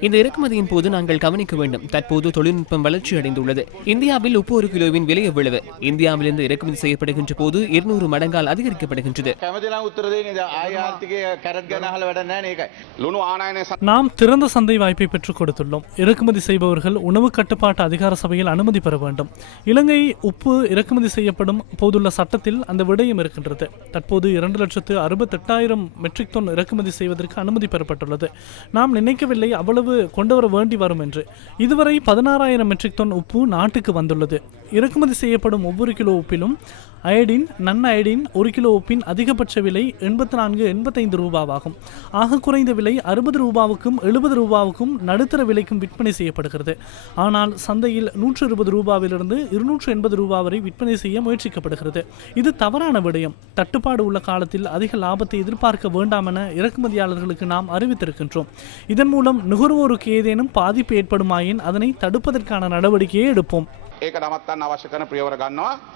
இந்த இறக்குமதியின் போது நாங்கள் கவனிக்க வேண்டும். தற்போது தொழில்நுட்பம் வளர்ச்சி அடைந்துள்ளது. இந்தியாவில் உப்பு ஒரு கிலோவின் விலை எவ்வளவு? இந்தியாவிலிருந்து இறக்குமதி செய்யப்படுகின்ற போது இருநூறு மடங்கால் அதிகரிக்கப்படுகின்றது நாம் திறந்த சந்தை வாய்ப்பை பெற்றுக் கொடுத்துள்ளோம். இறக்குமதி செய்பவர்கள் உணவு கட்டுப்பாட்டு அதிகார சபையில் அனுமதி பெற வேண்டும். இலங்கை உப்பு இறக்குமதி செய்யப்படும் போதுள்ள சட்டத்தில் அந்த விடயம் இருக்கின்றது. தற்போது இரண்டு லட்சத்து அறுபத்தெட்டாயிரம் மெட்ரிக் டன் இறக்குமதி செய்வதற்கு அனுமதி அனுமதி பெறப்பட்டுள்ளது. நாம் நினைக்கவில்லை அவ்வளவு கொண்டு வர வேண்டி வரும் என்று. இதுவரை பதினாறாயிரம் மெட்ரிக் டன் உப்பு நாட்டுக்கு வந்துள்ளது. இறக்குமதி செய்யப்படும் ஒவ்வொரு கிலோ உப்பிலும் அயடின் நன் அயடின் ஒரு கிலோ உப்பின் அதிகபட்ச விலை எண்பத்தி நான்கு எண்பத்தைந்து ரூபாவாகும். ஆக குறைந்த விலை அறுபது ரூபாவுக்கும் எழுபது ரூபாவுக்கும் நடுத்தர விலைக்கும் விற்பனை செய்யப்படுகிறது. ஆனால் சந்தையில் நூற்று இருபது ரூபாவிலிருந்து இருநூற்று எண்பது ரூபா வரை விற்பனை செய்ய முயற்சிக்கப்படுகிறது. இது தவறான விடயம். தட்டுப்பாடு உள்ள காலத்தில் அதிக லாபத்தை எதிர்பார்க்க வேண்டாம் என இறக்குமதியாளர்களுக்கு நாம் அறிவித்திருக்கின்றோம். இதன் மூலம் நுகர்வோருக்கு ஏதேனும் பாதிப்பு ஏற்படுமாயின் அதனை தடுப்பதற்கான நடவடிக்கையை எடுப்போம். ඒක නවත්තන්න අවශ්‍ය කරන ප්‍රියවර ගන්නවා.